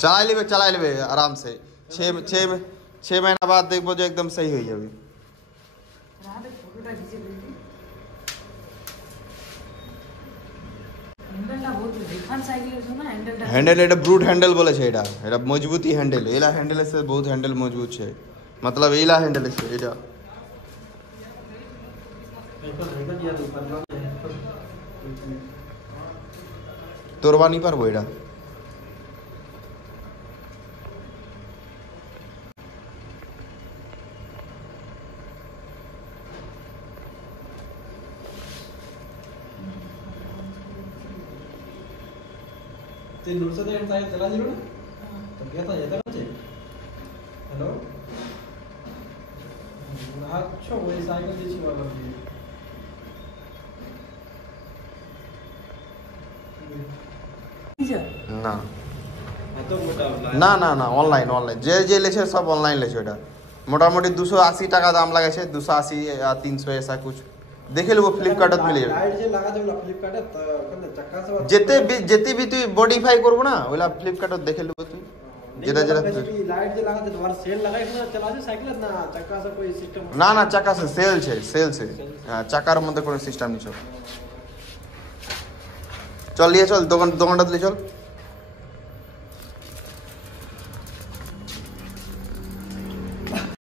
चला लेबे आराम से 6 महीना बाद देखबो जो एकदम सही हो जाबे हैंडल এটা ব্রুট হ্যান্ডেল বলেছে এটা মজবুতি হ্যান্ডেল এলা হ্যান্ডেল से बहुत হ্যান্ডেল মজবুত আছে मतलब এলা হ্যান্ডেল আছে এটা তোরবা নি পারবো এটা ते नुकसान एंड साइड चला जीरो ना तो क्या था ये था हेलो अच्छा वही साइकिल दिसी वाला না না না না অনলাইন অনলাइन যে लेছে सब ऑनलाइन लेছে এটা মোটামুটি 280 টাকা দাম লাগাছে 280 या 300 ऐसा कुछ देखे लो फ्लिपकार्टत मिले लाइट जे लगा देला फ्लिपकार्टत कोन चक्का से जेते भी तू मॉडिफाई करबो ना ओला फ्लिपकार्टत देखे लो तू जेदा लाइट जे लगा दे तुम्हारा सेल लगाई ना चला दे साइकिल ना चक्का से कोई सिस्टम ना चक्का से सेल से हां चक्कार মধ্যে কোনো সিস্টেম নেই চল চল চল দোকানটা চল